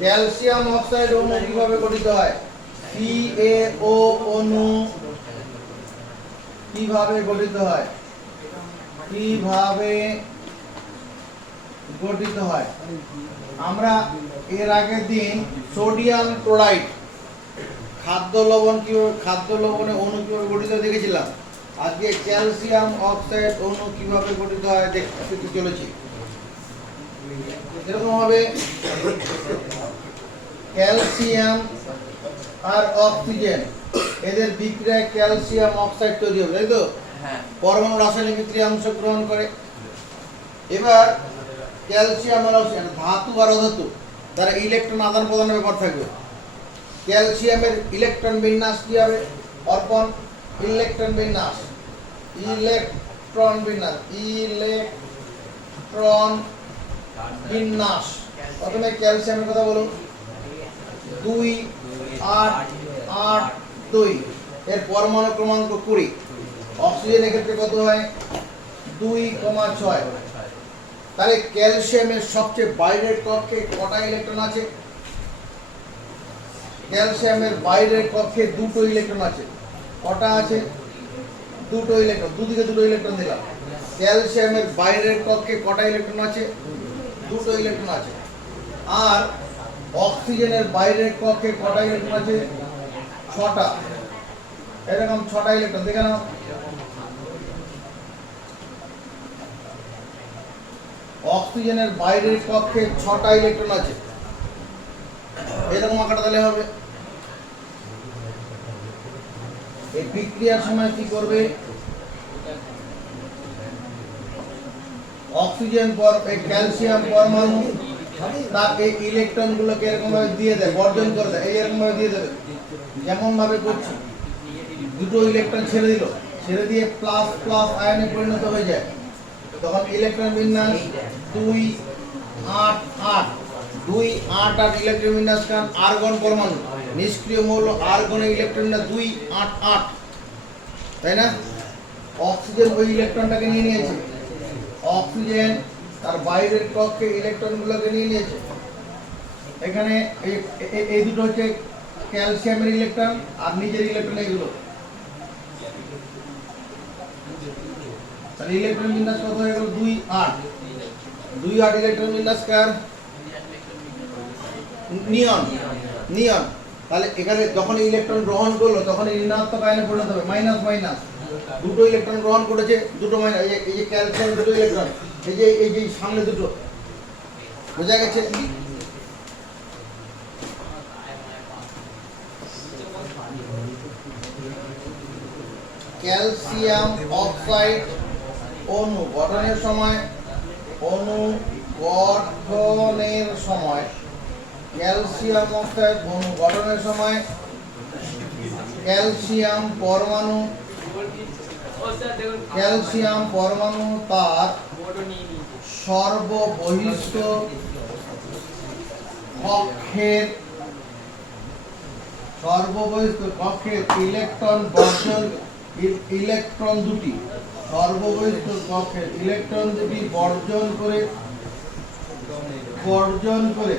Calcium oxide অণু কিভাবে গঠিত হয়? CaO অণু কিভাবে গঠিত হয়? কিভাবে গঠিত হয়? আমরা এর আগের দিন সোডিয়াম ক্লোরাইড খাদ্য লবণে অণু কিভাবে গঠিত হয় দেখেছিলাম। আজকে ক্যালসিয়াম অক্সাইড অণু কিভাবে গঠিত হয় দেখতে চলেছি। এরকম ভাবে ক্যালসিয়াম আর অক্সিজেন এদের বিক্রিয়ায় ক্যালসিয়াম অক্সাইড তৈরি হবে, তাই তো? পরমাণু রাসায়নিক বিক্রিয়ায় অংশগ্রহণ করে। এবার ক্যালসিয়াম আর অক্সিজেন ধাতু আর অধাতু তারা ইলেকট্রন আদান প্রদানের ব্যাপার থাকবে। ক্যালসিয়ামের ইলেকট্রন বিন্যাস কি হবে? অর্পণ ইলেকট্রন বিন্যাস প্রথমে ক্যালসিয়ামের কথা বলুন। 2 8 8 2 এর পরমাণু ক্রমাঙ্ক 20। অক্সিজেনের ক্ষেত্রে কত হয়? 2,6। তাহলে ক্যালসিয়ামের সবচেয়ে বাইরের কক্ষে কটা ইলেকট্রন আছে? ক্যালসিয়ামের বাইরের কক্ষে দুটো ইলেকট্রন আছে। কটা আছে? দুটো ইলেকট্রন। দুদিকে দুটো ইলেকট্রন দিলাম। ক্যালসিয়ামের বাইরের কক্ষে কটা ইলেকট্রন আছে? দুটো ইলেকট্রন আছে। আর অক্সিজেনের বাইরের কক্ষে কটা ইলেকট্রন আছে? 6টা। এরকম 6টা ইলেকট্রন দেখে নাও। অক্সিজেনের বাইরের কক্ষে 6টা ইলেকট্রন আছে। এরকম আঁকাটা তাহলে হবে। এই বিক্রিয়ার সময় কি করবে? অক্সিজেন ক্যালসিয়াম পরমাণু তার এই ইলেকট্রন গুলোকে এরকম ভাবে দিয়ে দেয়, বর্জন করে দেয়। এইরকম ভাবে দিয়ে দেবে, যেমন ভাবে করছি। দুটো ইলেকট্রন ছেড়ে দিল, ছেড়ে দিয়ে প্লাস প্লাস আয়নে পরিণত হয়ে যায়। তখন ইলেকট্রন বিন্যাস 2 8 8 2 8 8 ইলেকট্রন বিন্যাস কারণ আর্গন পরমাণু নিষ্ক্রিয় মৌল আর্গনের ইলেকট্রন না 2 8 8, তাই না? অক্সিজেন ওই ইলেকট্রনটাকে নিয়ে নিয়েছে। অক্সিজেন তার বাইরের কক্ষে ইলেকট্রনগুলোকে নিয়ে নিয়েছে। এখানে এই দুটো হচ্ছে ক্যালসিয়ামের ইলেকট্রন আর নিজের ইলেকট্রন এগুলো। তাহলে ইলেকট্রন বিন্যাস কত হয়ে গেল? 2 8 2 8 ইলেকট্রন বিন্যাস কার? নিয়ন। তাহলে এখানে যখন ইলেকট্রন গ্রহণ করলো তখন ঋণাত্মক আয়নে পরিণত হবে, মাইনাস মাইনাস। দুটো ইলেকট্রন গ্রহণ করেছে, দুটো মাইনাস। এই যে ক্যালসিয়াম দুটো ইলেকট্রন, এই যে সামনে দুটো, বোঝা গেছে? ক্যালসিয়াম অক্সাইড অণু গঠনের সময় ক্যালসিয়াম অক্সাইড অণু গঠনের সময় ক্যালসিয়াম পরমাণু তার সর্ববহিষ্ঠ কক্ষের ইলেকট্রন দুটি বর্জন করে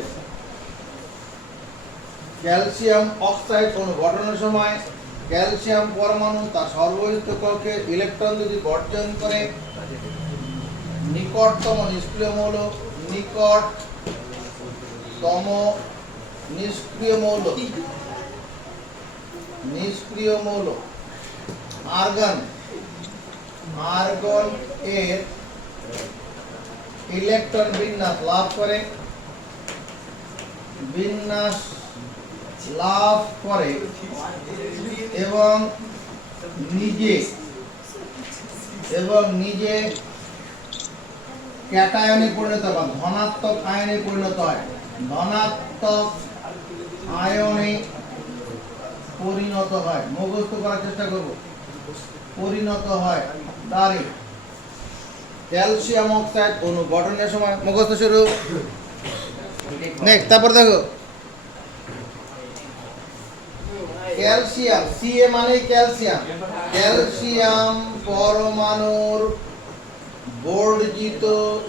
ক্যালসিয়াম অক্সাইড অণু গঠনের সময় ক্যালসিয়াম পরমাণু তার সর্ববহিষ্ঠ কক্ষের ইলেকট্রন দুটি বর্জন করে নিকটতম নিষ্ক্রিয় মৌল আর্গন এর ইলেকট্রন বিন্যাস লাভ করে এবং নিজে ক্যাটায়নে পরিণত হয়, ধনাত্মক আয়নে পরিণত হয়। মুখস্থ করার চেষ্টা করব। পরিণত হয় তারে ক্যালসিয়াম অক্সাইড অণু গঠনের সময়। মুখস্থ শুরু। নেক্সট, তারপর দেখো ক্যালসিয়াম, Ca মানে ক্যালসিয়াম পরমাণুর বর্জিত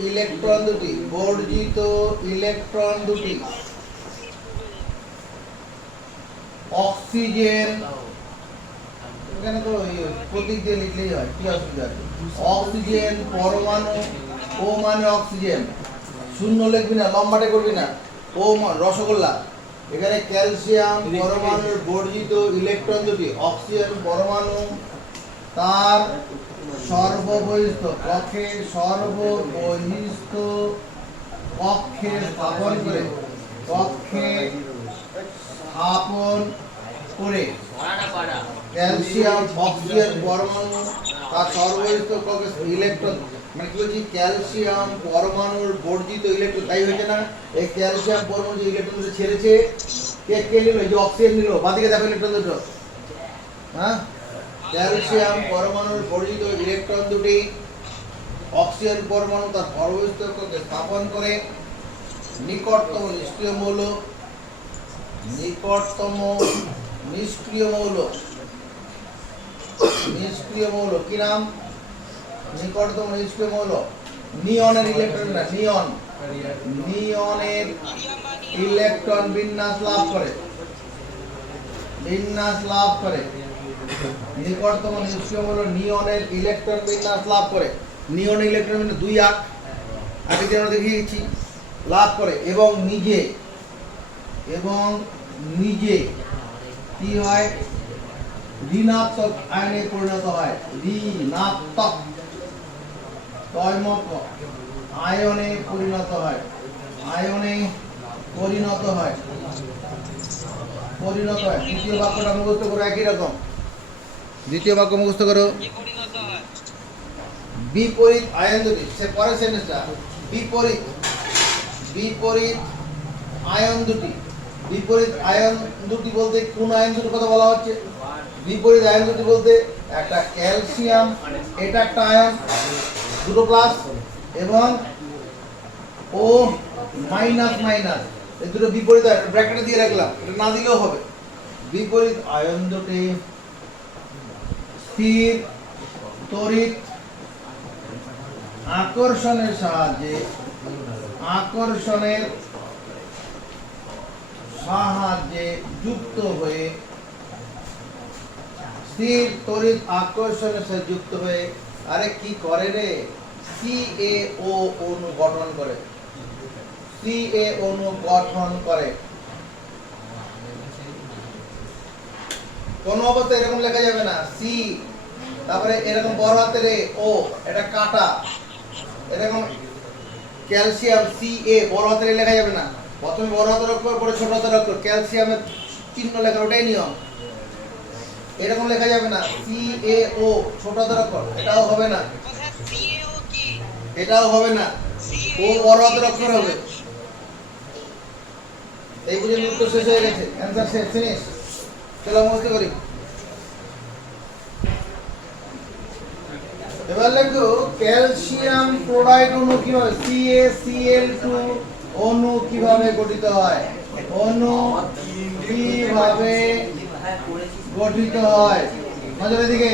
ইলেকট্রন দুটি অক্সিজেন, এখানে তো প্রতীক দিয়ে লিখলেই হয়, কি অসুবিধা আছে? অক্সিজেন পরমাণু, ও মানে অক্সিজেন, শূন্য লিখবি না, লম্বাটে করবি না, ও রসগোল্লা। এখানে ক্যালসিয়াম পরমাণুর বর্জিত ইলেকট্রন দুটি অক্সিজেন পরমাণু তার সর্ববহিস্থ কক্ষে স্থাপন করে ক্যালসিয়াম অক্সিজেন পরমাণু তার সর্ববহিস্থ কক্ষে ইলেকট্রন, মানে কি বলছি, ক্যালসিয়াম পরমাণুর বর্জিত ইলেকট্রন, তাই হয়েছে না? এই ক্যালসিয়াম পরমাণু যে ইলেকট্রন ছেড়েছে, কে নিল? এই যে অক্সিজেন নিল, বাদিকে দেখো ইলেকট্রন দুটো, হ্যাঁ, ক্যালসিয়াম পরমাণুর বর্জিত ইলেকট্রন দুটি অক্সিজেন পরমাণু তার সর্ববহিস্থ কক্ষে স্থাপন করে নিকটতম নিষ্ক্রিয় মৌল কি নাম? নিকটতম নিষ্ক্রিয় মৌল নিয়নের ইলেকট্রন, না নিয়নের ইলেকট্রন বিন্যাস লাভ করে নিকটতম নিষ্ক্রিয় মৌল নিয়নের ইলেকট্রন বিন্যাস লাভ করে। নিয়ন ইলেকট্রন 2 8 আগে যে আমরা দেখিয়েছি, লাভ করে এবং নিজে কি হয়? ঋণাত্মক আয়নে পরিণত হয়। ঋণাত্মক তৈমক আয়নে পরিণত হয়। দ্বিতীয় বাক্যটা মুখস্থ করো, একই রকম। দ্বিতীয় বাক্য মুখস্থ করো। বিপরীত আয়ন দুটি, সে পরের সেন্টেন্সটা, বিপরীত আয়ন দুটি বলতে কোন আয়ন দুটির কথা বলা হচ্ছে? বিপরীত আয়ন দুটি বলতে একটা ক্যালসিয়াম, এটা একটা আয়ন, দুটো প্লাস, এবং ও মাইনাস, এই দুটো বিপরীত আয়ন, ব্র্যাকেটে দিয়ে রাখলাম, এটা না দিলেও হবে। বিপরীত আয়ন দুটি স্থির তড়িৎ আকর্ষণের সাহায্যে যুক্ত হয়ে স্থির তড়িৎ আকর্ষণের সাথে যুক্ত হয়ে আরে কি করে রে? CaO অণু গঠন করে। কোন অবস্থায় এরকম লেখা যাবে না সি, তারপরে এরকম বড় হাতের ও, এটা কাটা, এরকম ক্যালসিয়াম Ca বড় হাতের লেখা যাবে না, প্রথমে বড় হাতের অক্ষর পরে ছোট হাতের অক্ষর, ক্যালসিয়ামের চিহ্ন লেখা, ওটাই নিয়ম। এরকম লেখা যাবে না CaO ছোট হাতের অক্ষর, এটাও হবে না, ও বড় হাতের অক্ষর হবে। এই পর্যন্ত উত্তর শেষ হয়ে গেছে, অ্যানসার শেষ, ফিনিশ। চলো মুখস্থ করি। এবার লেখো ক্যালসিয়াম ক্লোরাইড অণু কিভাবে, CaCl2 অণু কিভাবে গঠিত হয়? নজরের দিকে,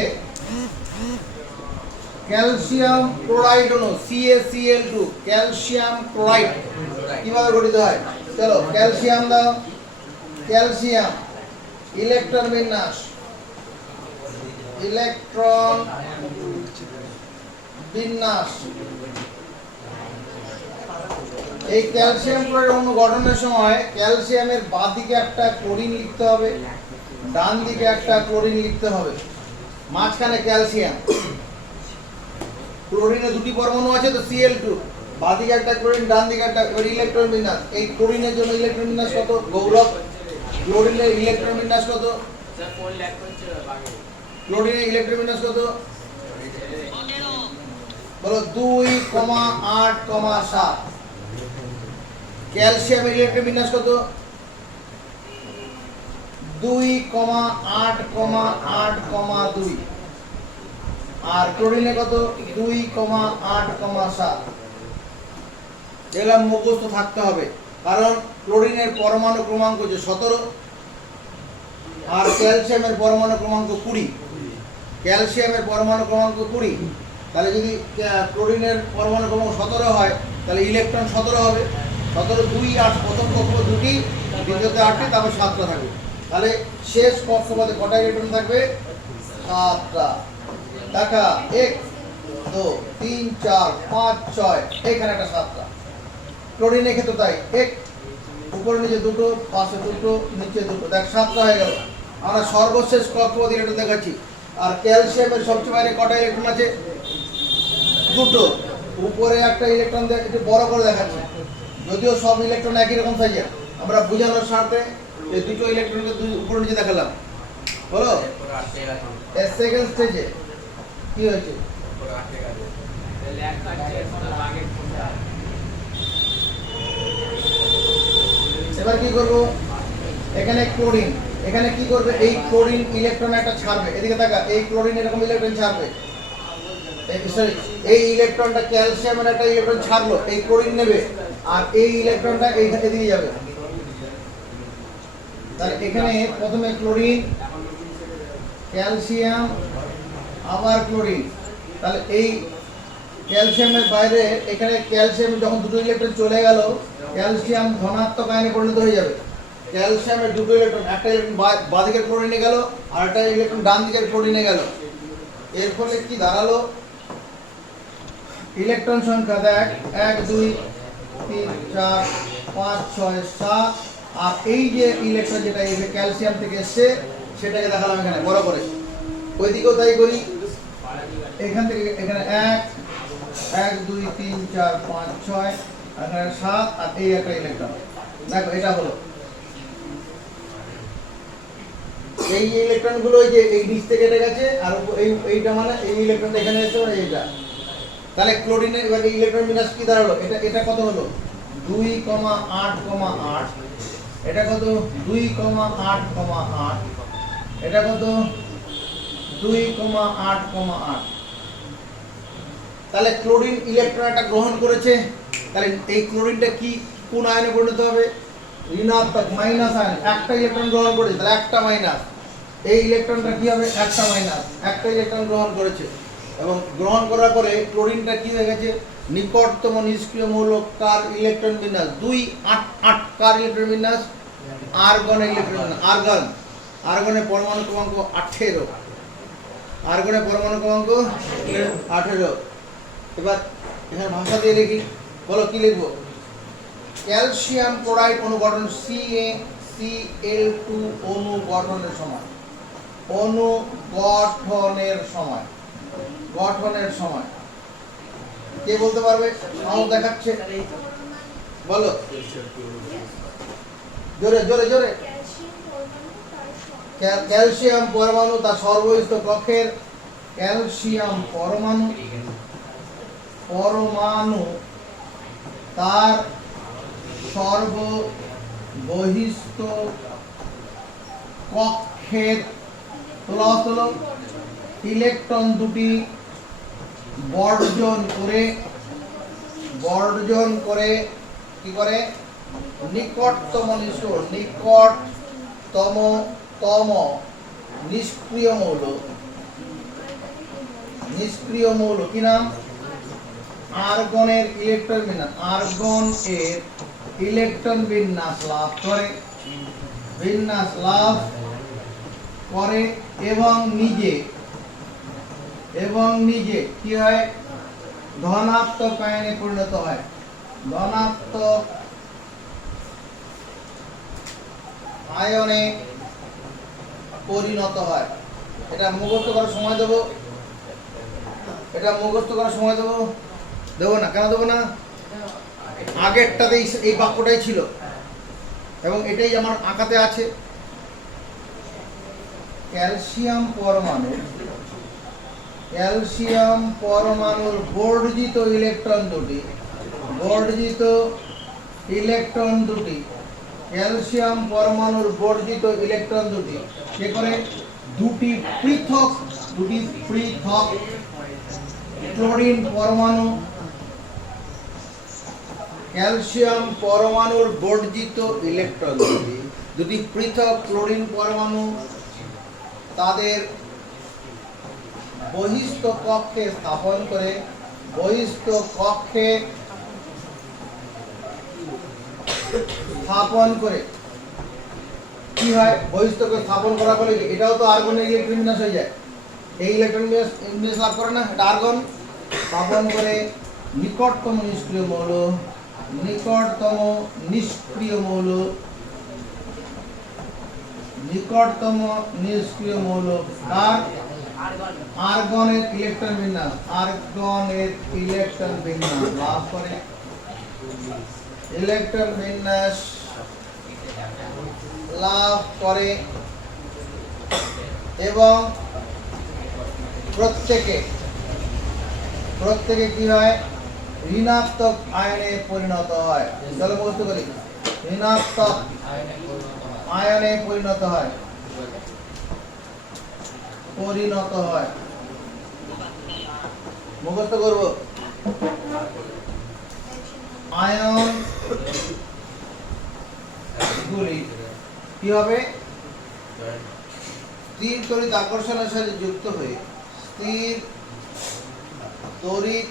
ক্যালসিয়াম ক্লোরাইড অণু CaCl2, ক্যালসিয়াম ক্লোরাইড কিভাবে গঠিত হয়? চলো ক্যালসিয়াম দাও, ক্যালসিয়াম ইলেকট্রন বিন্যাস, এই ক্যালসিয়াম ক্লোরাইড অণু গঠনের সময় ক্যালসিয়ামের বাঁ দিকে একটা ক্লোরিন লিখতে হবে, ডান দিকে একটা ক্লোরিন লিখতে হবে, মাঝখানে ক্যালসিয়াম। ক্লোরিনে দুটি পরমাণু আছে তো Cl2, বাঁ দিকে একটা ক্লোরিন, ডান দিকে একটা, ইলেকট্রন বিন্যাস। এই ক্লোরিনের জন্য ইলেকট্রন বিন্যাস কত? গৌরব, ক্লোরিনের ইলেকট্রন বিন্যাস কত? ক্লোরিনের ইলেকট্রন বিন্যাস কত বলো? 2,8,7। ক্যালসিয়ামের ইলেকট্রন বিন্যাস কত? 2,8,8,2। আর ক্লোরিনে কত? 2,8,7। এগুলো মুখস্থ থাকতে হবে, কারণ ক্লোরিনের পরমাণু ক্রমাঙ্ক যে 17 আর ক্যালসিয়ামের পরমাণু ক্রমাঙ্ক 20। ক্যালসিয়ামের পরমাণু ক্রমাঙ্ক 20, তাহলে যদি ক্লোরিনের পরমাণু ক্রমাঙ্ক 17 হয়, তাহলে ইলেকট্রন 17 হবে। 17 2 8, প্রথম কক্ষ 2টি, দ্বিতীয়তে 8টি, তারপর 7টা থাকবে। তাহলে শেষ কক্ষপথে কটা ইলেকট্রন থাকবে? 7টা। দেখা 1 2 3 4 5 6, এখানে একটা 7টা। ক্লোরিনের ক্ষেত্রে তাই, এক উপরে নিচে দুটো, পাশে দুটো, নিচে দুটো, দেখ 7টা হয়ে গেল। আমরা সর্বশেষ কক্ষপথ ইলেকট্রন দেখাচ্ছি। আর ক্যালসিয়ামের সবচেয়ে বাইরে কটা ইলেকট্রন আছে? দুটো। উপরে একটা ইলেকট্রন একটু বড় করে দেখাচ্ছি, যদিও সব ইলেকট্রন একই রকম সাইজের। আমরা বোঝানোর স্বার্থে এই দুটো ইলেকট্রনকে উপরে নিচে দেখালাম। বলো সেকেন্ড স্টেজে কি হয়েছে? এবার কি করব? এখানে ক্লোরিন, এখানে কি করবে? এই ক্লোরিন ইলেকট্রন একটা ছাড়বে, এদিকে দেখা, এই ক্লোরিন এরকম ইলেকট্রন ছাড়বে। এই ইলেকট্রনটা ক্যালসিয়ামের একটা ইলেকট্রন ছাড়লো, এই ক্লোরিন নেবে, আর এই ইলেকট্রনটা এইখানে দিয়ে যাবে। তাহলে এখানে প্রথমে ক্লোরিন, ক্যালসিয়াম, আবার ক্লোরিন। তাহলে এই ক্যালসিয়ামের বাইরে এখানে ক্যালসিয়াম যখন দুটো ইলেকট্রন চলে গেল, ক্যালসিয়াম ধনাত্মক আয়নে পরিণত হয়ে যাবে। ক্যালসিয়ামের দুটো ইলেকট্রন, একটা ইলেকট্রন বাঁ দিকের ক্লোরিনে গেল, আর একটা ইলেকট্রন ডান দিকের ক্লোরিনে গেল। এর ফলে কি দাঁড়ালো? ইলেকট্রন সংখ্যা দেখ 1 2 3 4 5 6 7, আর এই যে ইলেকট্রন যেটা এই যে ক্যালসিয়াম থেকে এসছে সেটাকে দেখালাম এখানে বড় করে। ওইদিকেও তাই করি, এখান থেকে এখানে 1 2 3 4 5 6, এখানে 7, আর এই একটা ইলেকট্রন। দেখো এটা হলো এই ইলেকট্রনগুলো, এই যে এই নিচ থেকে এটা গেছে, আর এইটা মানে এই ইলেকট্রন এখানে এসে এইটা। তাহলে ক্লোরিনের এবার এই ইলেকট্রন বিন্যাস কি দাঁড়ালো? এটা কত হলো? 2,8,8। এটা কত? 2,8,8। এটা কত? 2,8,8। তাহলে ক্লোরিন ইলেকট্রন একটা গ্রহণ করেছে। তাহলে এই ক্লোরিনটা কি কোন আয়নে পরিণত হবে? ঋণাত্মক, মাইনাস আয়ন। একটা ইলেকট্রন গ্রহণ করেছে, তাহলে একটা মাইনাস। এই ইলেকট্রনটা কি হবে? একটা মাইনাস, একটা ইলেকট্রন গ্রহণ করেছে। এবং গ্রহণ করার পরে ক্লোরিনটা কি হয়ে গেছে? নিকটতম নিষ্ক্রিয় মৌল কার ইলেকট্রন বিন্যাস? 2 8 8। কার ইলেকট্রন বিন্যাস? আর্গনের ইলেকট্রন বিন্যাস। আর্গনের পরমাণু ক্রমাঙ্ক 18। আর্গনের পরমাণু ক্রমাঙ্ক 18। এবার এখানে ভাষা দিয়ে লিখি, বলো কি লিখবো? ক্যালসিয়াম ক্লোরাইড অনুগঠন CaCl2 অণু গঠনের সময়, অণু গঠনের সময় কে বলতে পারবে? আউট দেখাচ্ছে, বলো জোরে জোরে জোরে। ক্যালসিয়াম পরমাণু তার সর্বস্থ কক্ষের, ক্যালসিয়াম পরমাণু তার সর্ববহিস্থ কক্ষের ইলেকট্রন দুটি বর্জন করে কি করে? নিকটতম নিষ্ক্রিয় মৌল কি নাম? আর্গনের ইলেকট্রন বিন্যাস। আর্গন এর ইলেকট্রন বিন্যাস লাভ করে এবং নিজে কি হয়? ধনাত্মক আয়নে পরিণত হয়। ধনাত্মক আয়নে পরিণত হয়। এটা মুখস্থ করার সময় দেবো, দেবো না? কেন দেবো না? আগেরটাতেই এই বাক্যটাই ছিল এবং এটাই আমার আঁকাতে আছে। ক্যালসিয়াম পরমাণুর বর্জিত ইলেকট্রন দুটি ক্যালসিয়াম পরমাণুর বর্জিত ইলেকট্রন দুটি কে করে? দুটি পৃথক ক্লোরিন পরমাণু, ক্যালসিয়াম পরমাণুর বর্জিত ইলেকট্রন দুটি পৃথক ক্লোরিন পরমাণু তাদের বহিস্থ কক্ষে স্থাপন করে কি হয় বহিস্থকে স্থাপন করার ফলে এটাও তো আর্গনের ইলেকট্রন বিন্যাস হয়ে যায়। এই ইলেকট্রন বিন্যাস লাভ করে না, এটা আর্গন স্থাপন করে নিকটতম নিষ্ক্রিয় মৌল, নিকটতম নিষ্ক্রিয় মৌল, নিকটতম নিষ্ক্রিয় মৌল আর আর্গনের ইলেকট্রন বিন্যাস, আর্গনের ইলেকট্রন বিন্যাস লাভ করে, ইলেকট্রন বিন্যাস লাভ করে এবং প্রত্যেকে কি হয় ঋণাত্মক আয়নে পরিণত হয়। চলো বস্তু করি ঋণাত্মক আয়নে পরিণত হয়, মুখস্থ করব। আয়ন গুলি কি হবে স্থির তড়িৎ আকর্ষণের সাথে যুক্ত হয়ে স্থির তড়িৎ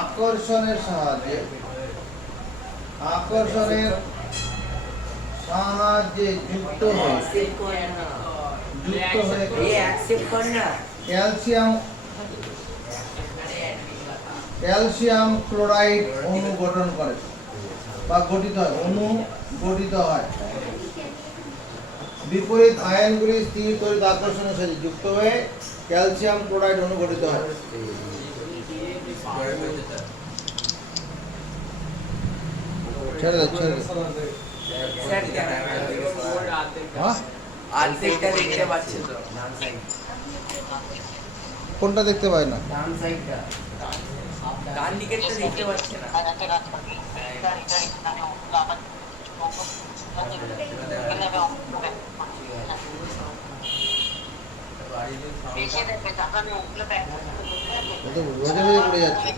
আকর্ষণের সাহায্যে যুক্ত হয়ে ক্যালসিয়াম ক্লোরাইড অণু গঠন করে বা গঠিত হয়। বিপরীত আয়নগুলি স্থির তড়িৎ আকর্ষণের সাথে যুক্ত হয়ে ক্যালসিয়াম ক্লোরাইড অণু গঠিত হয়। কোনটা দেখতে পাই না? ডান দিকেরটা দেখতে পাচ্ছি না। পড়ে যাচ্ছে।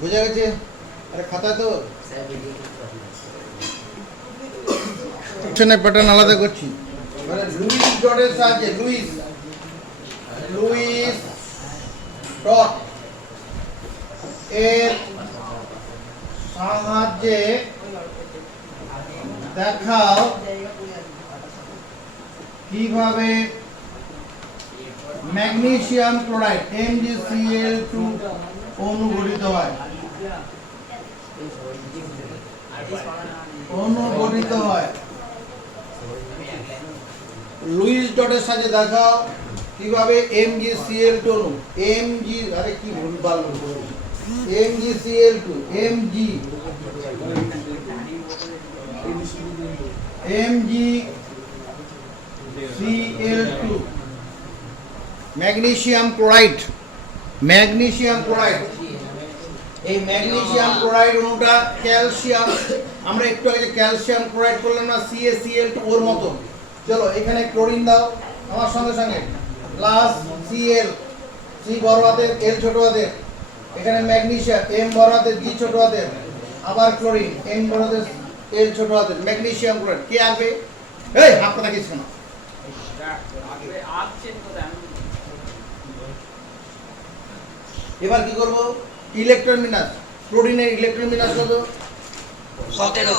বুঝা গেছে? আরে খাতা তো প্যাটার্ন আলাদা করছি। মানে লুইস ডটের সাহায্যে লুইস ডট এর সাহায্যে দেখাও কিভাবে ম্যাগনেসিয়াম ক্লোরাইড MgCl2 অণু গঠিত হয়। লুইস ডটের সাথে দেখাও কিভাবে MgCl2 অণু আরে কি ভুলভাল MgCl2 MgCl2 ম্যাগনেসিয়াম ক্লোরাইড এই ম্যাগনেসিয়াম ক্লোরাইড অণুটা ক্যালসিয়াম, আমরা একটু আগে ক্যালসিয়াম ক্লোরাইড করলাম না CaCl2 ওর মতো। চলো এখানে ক্লোরিন দাও আমার সঙ্গে প্লাস Cl, C বড় হাতের L ছোট হাতের, এখানে ম্যাগনেসিয়াম M বড় হাতের G ছোট হাতের, আবার ক্লোরিন M বড় হাতের L ছোট হাতের, ম্যাগনেসিয়াম ক্লোরাইড কে আসবে? এই হাত কথা কিছু না। এবার কি করব? ইলেকট্রন বিন্যাস, ক্লোরিনের ইলেকট্রন বিন্যাস কত? 17।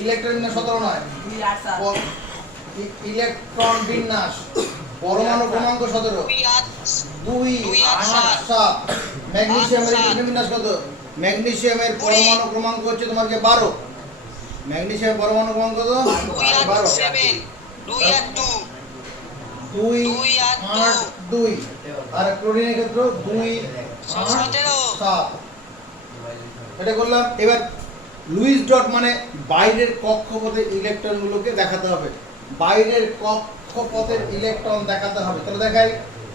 ইলেকট্রন বিন্যাস 17 নয়, ইলেকট্রন বিন্যাস পরমাণু ক্রমাঙ্ক 17, 2 8 7। ম্যাগনেসিয়ামের ইলেকট্রন বিন্যাস কত? ম্যাগনেসিয়ামের পরমাণু ক্রমাঙ্ক হচ্ছে তোমার 12। ম্যাগনেসিয়ামের পরমাণু ক্রমাঙ্ক কত? 12। 2 8 2 আর ক্লোরিনের ক্ষেত্রে 2 8 7। এটা করলাম। এবার লুইস ডট মানে বাইরের কক্ষপথে ইলেকট্রনগুলোকে দেখাতে হবে, বাইরের কক্ষপথের ইলেকট্রন দেখাতে হবে। তাহলে দেখাই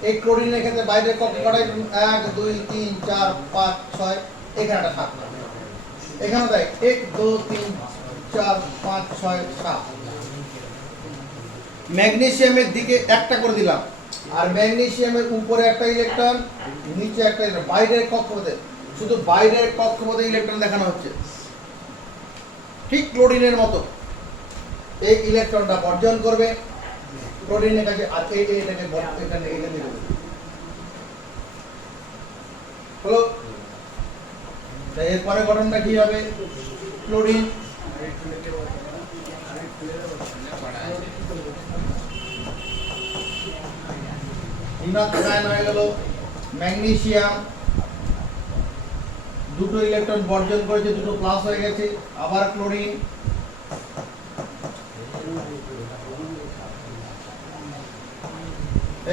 এই ক্লোরিনের ক্ষেত্রে বাইরের কক্ষপথে 1 2 3 4 5 6, এখানে একটা 7, এখানে দেখ 1 2 3 4 5 6 7। ম্যাগনেসিয়ামের দিকে একটা করে দিলাম, আর ম্যাগনেসিয়ামের উপরে একটা ইলেকট্রন, নিচে একটা ইলেকট্রন, বাইরের কক্ষপথে, শুধু বাইরের কক্ষপথে ইলেকট্রন দেখানো হচ্ছে, ঠিক ক্লোরিনের মতো। এই ইলেকট্রনটা বর্জন করবে ক্লোরিনের কাছে, আর এটাকে এখানে দেবে। হলো। তাই এরপরে গঠনটা কি হবে? ক্লোরিন, ঋণাত্মক আয়ন হয়ে গেল। ম্যাগনেসিয়াম, দুটো ইলেকট্রন বর্জন করেছে, দুটো প্লাস হয়ে গেছে। আবার ক্লোরিন,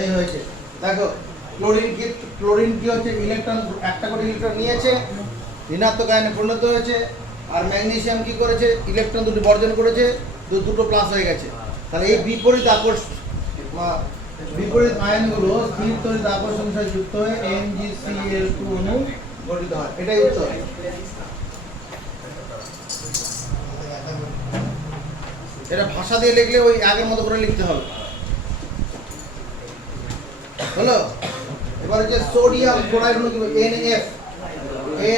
এই হয়েছে। দেখো ক্লোরিন কি হচ্ছে, ইলেকট্রন একটা করে ইলেকট্রন নিয়েছে, ঋণাত্মক আয়নে পরিণত হয়েছে। আর ম্যাগনেসিয়াম কি করেছে, ইলেকট্রন দুটো বর্জন করেছে, দুটো প্লাস হয়ে গেছে। তাহলে এই বিপরীত আয়নগুলো স্থির তড়িৎ আকর্ষণ সাথে যুক্ত হয়ে MgCl2 অণু গঠিত হয়। এটাই উত্তর। এটা ভাষা দিয়ে লিখলে ওই আগের মতো করে লিখতে হবে। হলো। এবার হচ্ছে সোডিয়াম ক্লোরাইড অণু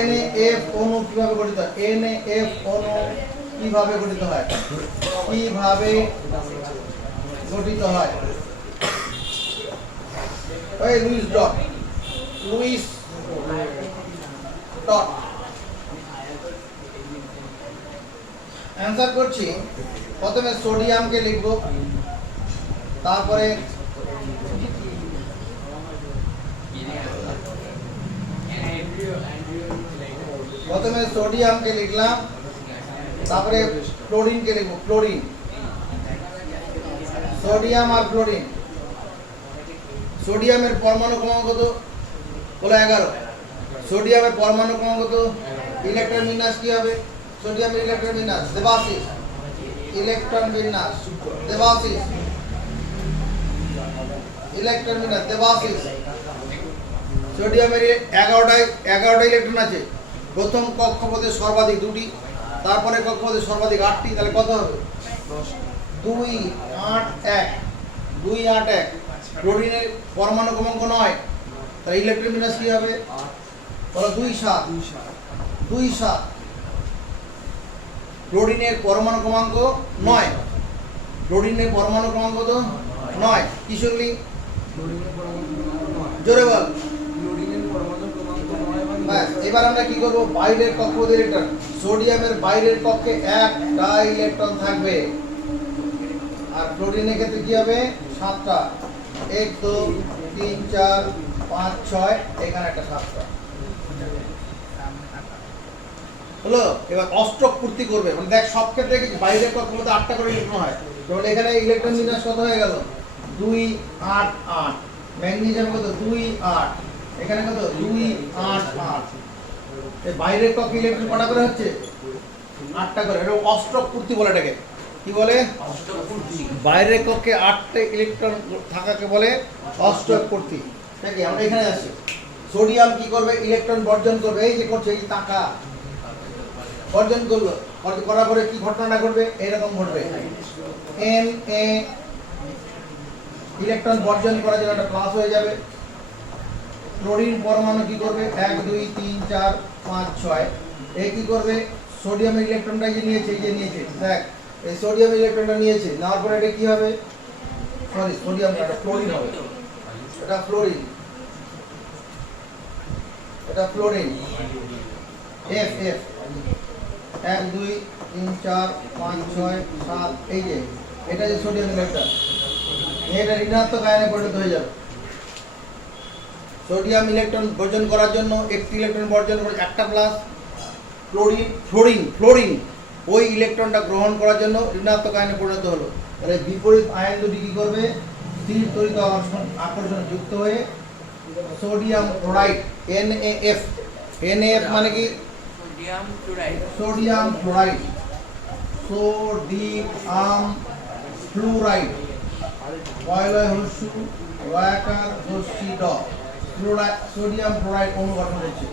NaF অণু কিভাবে গঠিত হয়? NaF অণু কিভাবে গঠিত হয়? কিভাবে গঠিত হয়? ওই লুইস ডট অ্যান্সার করছি। প্রথমে সোডিয়ামকে লিখব, তারপরে সোডিয়ামকে লিখলাম, তারপরে ক্লোরিনকে লিখব। ক্লোরিন, সোডিয়াম আর ক্লোরিন। সোডিয়ামের পরমাণু ক্রমাঙ্ক কত? হলো 11। সোডিয়ামের পরমাণু ক্রমাঙ্ক কত? ইলেকট্রন বিন্যাস কি হবে? সোডিয়ামের ইলেকট্রন বিন্যাস দেবাশিস, ইলেকট্রন বিন্যাস দেবাশিস, ইলেকট্রন বিন্যাস দেবাশিস। সোডিয়ামের 11টা ইলেকট্রন আছে। প্রথম কক্ষপথে সর্বাধিক 2টি, তারপরে কক্ষপথে সর্বাধিক 8টি। তাহলে কত হবে? 2 8 1, 2 8 1। ক্লোরিনের পরমাণু ক্রমাঙ্ক 9, তাহলে ইলেকট্রন বিন্যাস কি হবে? বলো 2 7, 2 7। ক্লোরিনের পরমাণু ক্রমাঙ্ক 9, ক্লোরিনের পরমাণু ক্রমাঙ্ক কত? 9। কিশোর লিঙ্ক জোরে বল। ব্যাস, এবার আমরা কি করব? বাইরের কক্ষপথে ইলেকট্রন। সোডিয়ামের বাইরের কক্ষে একটা ইলেকট্রন থাকবে, আর ক্লোরিনের ক্ষেত্রে কি হবে? 7টা। 1 2 3 4 5 6, এখানে একটা 7টা হলো। এবার অষ্টক পূর্তি করবে, মানে দেখ সব ক্ষেত্রে বাইরের কক্ষপথে 8টা করে ইলেকট্রন হয়। যেমন এখানে ইলেকট্রন বিন্যাস কত হয়ে গেল? 2 8 8। ম্যাগনেসিয়াম কত? 2 8। এখানে কত? 2 8 8। এই বাইরের কক্ষে ইলেকট্রন কটা করে হচ্ছে? 8টা করে। এটা অষ্টক পূর্তি বলে। এটাকে কি বলে? বাইরের কক্ষে 8টা ইলেকট্রন থাকাকে বলে অষ্টক পূর্তি। ঠিক আছে, আমরা এখানে আসি। সোডিয়াম কি করবে? ইলেকট্রন বর্জন করবে। এই যে করছে, এই টাকা বর্জন করলো, করার পরে কি ঘটনাটা ঘটবে? এরকম ঘটবে। Na ইলেকট্রন বর্জন করার জন্য একটা প্লাস হয়ে যাবে। ক্লোরিন পরমাণু কি করবে? 1 2 3 4 5 6। এই কি করবে? সোডিয়ামের ইলেকট্রনটা যে নিয়েছে, এই যে নিয়েছে, দেখ এই সোডিয়াম ইলেকট্রনটা নিয়েছে, নেওয়ার পরে এটা কি হবে? সরি, সোডিয়াম না, এটা ক্লোরিন হবে। এটা ফ্লোরিন, এটা ফ্লোরিন। F 1 2 3 4 5 6 7। এই যে এটা যে সোডিয়াম ইলেকট্রন, এটা ঋণাত্মক আয়নে পরিণত হয়ে যাবে। সোডিয়াম ইলেকট্রন বর্জন করার জন্য একটি ইলেকট্রন বর্জন করে, একটা প্লাস। ফ্লোরিন ওই ইলেকট্রনটা গ্রহণ করার জন্য ঋণাত্মক আয়নে পরিণত হলো। তাহলে বিপরীত আয়ন দুটি কি করবে? স্থির তড়িৎ আকর্ষণ যুক্ত হয়ে সোডিয়াম ক্লোরাইড NaF। NaF মানে কি? সোডিয়াম ক্লোরাইড, সোডিয়াম ফ্লুরাইড, পয়লয় হস্যু ওয়াকার হস্যি ড, সোডিয়াম ক্লোরাইড অণু গঠন করছে।